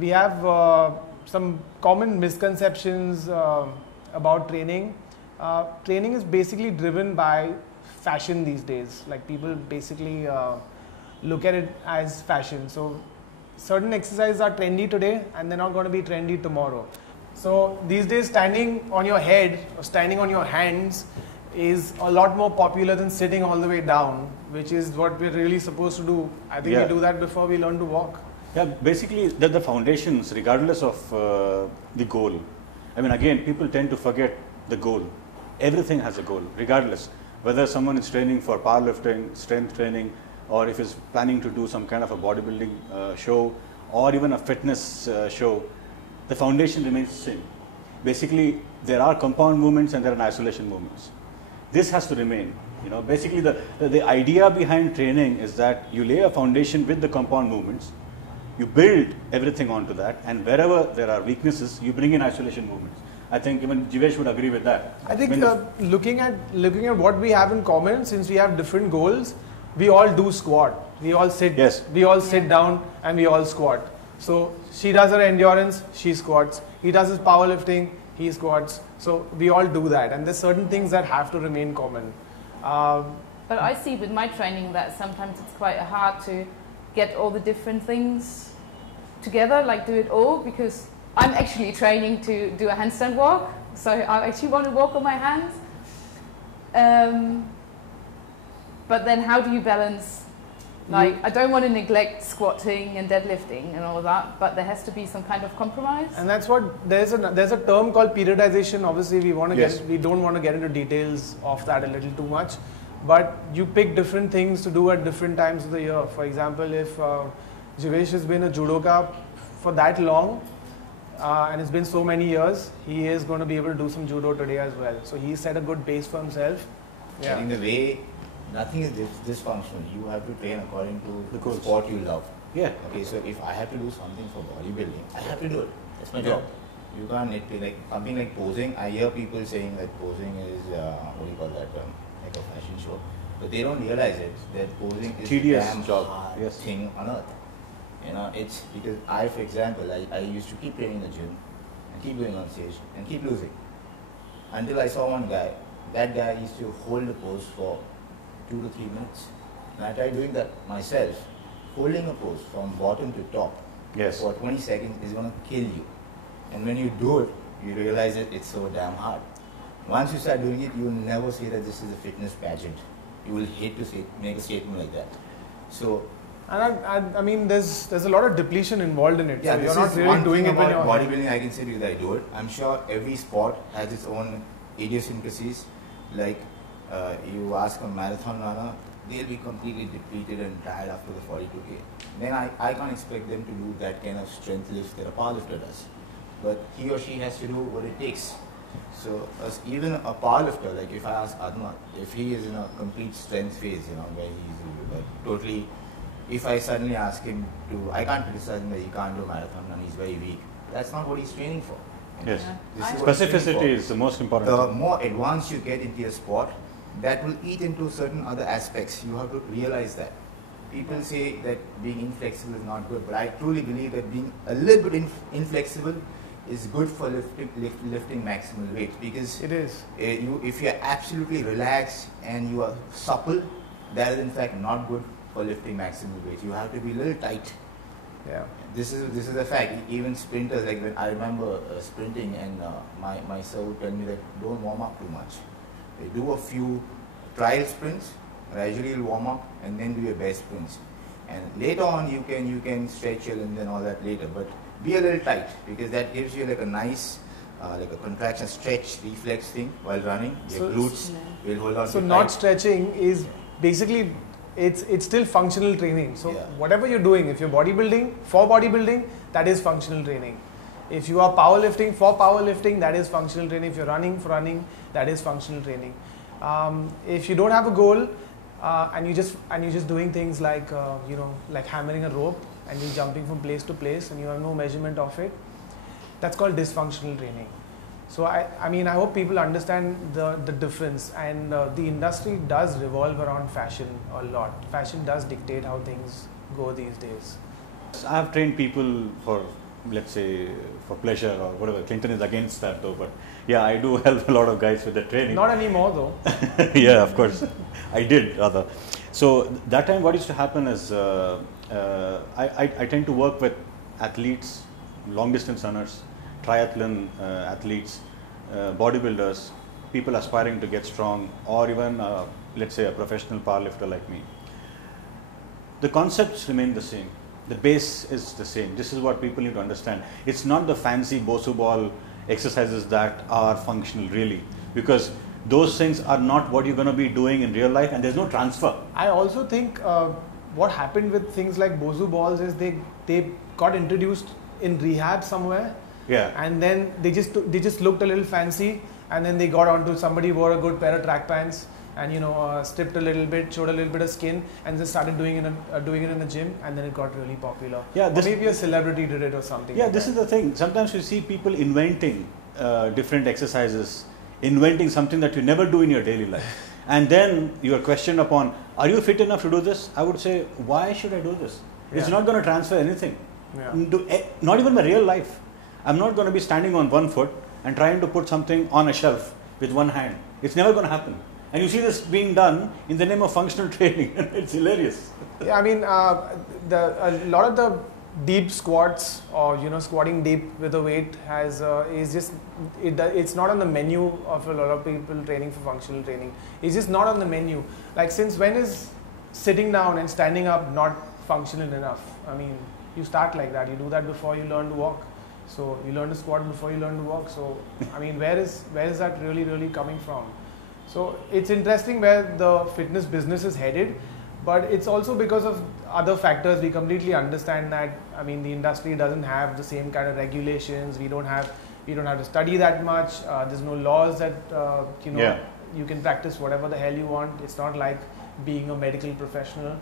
we have some common misconceptions about training. Training is basically driven by fashion these days. Like people basically look at it as fashion. So certain exercises are trendy today and they're not going to be trendy tomorrow. So these days standing on your head or standing on your hands is a lot more popular than sitting all the way down, which is what we're really supposed to do. I think we do that before we learn to walk. Yeah, basically the foundations, regardless of the goal. I mean, again, people tend to forget the goal. Everything has a goal, regardless. Whether someone is training for powerlifting, strength training, or if he's planning to do some kind of a bodybuilding show, or even a fitness show, the foundation remains the same. Basically, there are compound movements and there are isolation movements. This has to remain. You know, basically the idea behind training is that you lay a foundation with the compound movements, you build everything onto that, and wherever there are weaknesses, you bring in isolation movements. I think even Jivesh would agree with that. I think looking at what we have in common, since we have different goals, we all do squat. We all sit. Yes. We all sit down and we all squat. So she does her endurance, she squats. He does his powerlifting, he squats. So we all do that, and there's certain things that have to remain common. But I see with my training that sometimes it's quite hard to get all the different things together, like do it all, because I'm actually training to do a handstand walk, so I actually want to walk on my hands. But then how do you balance, like, I don't want to neglect squatting and deadlifting and all that, but there has to be some kind of compromise. And that's what, there's a term called periodization. Obviously we want to we don't want to get into details of that a little too much, but you pick different things to do at different times of the year. For example, if Jivesh has been a judoka for that long, and it's been so many years, he is going to be able to do some judo today as well. So he set a good base for himself. Yeah. In the way, nothing is dysfunctional. You have to train according to the sport you love. Yeah. Okay, so if I have to do something for bodybuilding, I have to do it. That's my job. You can't nitpick. Like something like posing. I hear people saying that posing is what do you call that? Like a fashion show, but they don't realize it. That posing is tedious damn job. hard thing on earth. You know, it's because for example, I used to keep training in the gym and keep going on stage and keep losing. Until I saw one guy. That guy used to hold the pose for 2 to 3 minutes. And I tried doing that myself. Holding a pose from bottom to top for 20 seconds is going to kill you. And when you do it, you realize that it's so damn hard. Once you start doing it, you will never say that this is a fitness pageant. You will hate to make a statement like that. So, and I mean, there's a lot of depletion involved in it. Yeah, so you're not really doing it when you're bodybuilding. I can say to you that I do it. I'm sure every sport has its own idiosyncrasies. Like you ask a marathon runner, they'll be completely depleted and tired after the 42K. Then I can't expect them to do that kind of strength lift that a powerlifter does. But he or she has to do what it takes. So even a powerlifter, like if I ask Adnan, if he is in a complete strength phase, you know, where he's like totally, if I suddenly ask him to, I can't criticize him that he can't do a marathon and he's very weak. That's not what he's training for. Yes. Yeah. Specificity is the most important. The more advanced you get into your sport, that will eat into certain other aspects. You have to realize that. People say that being inflexible is not good, but I truly believe that being a little bit inflexible is good for lifting maximal weight, because it is. If you're absolutely relaxed and you are supple, that is in fact not good for lifting maximal weight. You have to be a little tight. Yeah. This is a fact. Even sprinters, like when I remember sprinting, and my sir would tell me that don't warm up too much. They do a few trial sprints, gradually you'll warm up, and then do your best sprints. And later on you can stretch it and then all that later. But be a little tight, because that gives you like a nice like a contraction stretch reflex thing while running. Your glutes will hold on. So not stretching is basically it's still functional training. So whatever you're doing, if you're bodybuilding, for bodybuilding, that is functional training. If you are powerlifting, for powerlifting, that is functional training. If you're running, for running, that is functional training. If you don't have a goal and you're just doing things like you know, like hammering a rope and you're jumping from place to place and you have no measurement of it, that's called dysfunctional training. So I mean, I hope people understand the difference, and the industry does revolve around fashion a lot. Fashion does dictate how things go these days. I have trained people for let's say, for pleasure or whatever. Clinton is against that though, but yeah, I do help a lot of guys with the training. Not anymore though. Yeah, of course. I did rather. So that time what used to happen is I tend to work with athletes, long distance runners, triathlon athletes, bodybuilders, people aspiring to get strong, or even let's say a professional powerlifter like me. The concepts remain the same. The base is the same. This is what people need to understand. It's not the fancy Bosu ball exercises that are functional really, because those things are not what you're going to be doing in real life, and there's no transfer. I also think what happened with things like Bosu balls is they got introduced in rehab somewhere. Yeah. And then they just looked a little fancy, and then they got onto, somebody wore a good pair of track pants and stripped a little bit, showed a little bit of skin, and just started doing it in the gym, and then it got really popular. Yeah, or maybe a celebrity did it or something. Yeah, like this that. is the thing. Sometimes you see people inventing different exercises, inventing something that you never do in your daily life, and then you are questioned upon, are you fit enough to do this? I would say, why should I do this? It's not going to transfer anything. Yeah. Not even my real life. I'm not going to be standing on one foot and trying to put something on a shelf with one hand. It's never going to happen. And you see this being done in the name of functional training. It's hilarious. Yeah, I mean, a lot of the deep squats or squatting deep with a weight it's not on the menu of a lot of people training for functional training. It's just not on the menu. Like, since when is sitting down and standing up not functional enough? I mean, you start like that. You do that before you learn to walk. So you learn to squat before you learn to walk. So I mean, where is that really coming from? So it's interesting where the fitness business is headed, but it's also because of other factors. We completely understand that. I mean, the industry doesn't have the same kind of regulations. We don't have to study that much. There's no laws that you can practice whatever the hell you want. It's not like being a medical professional.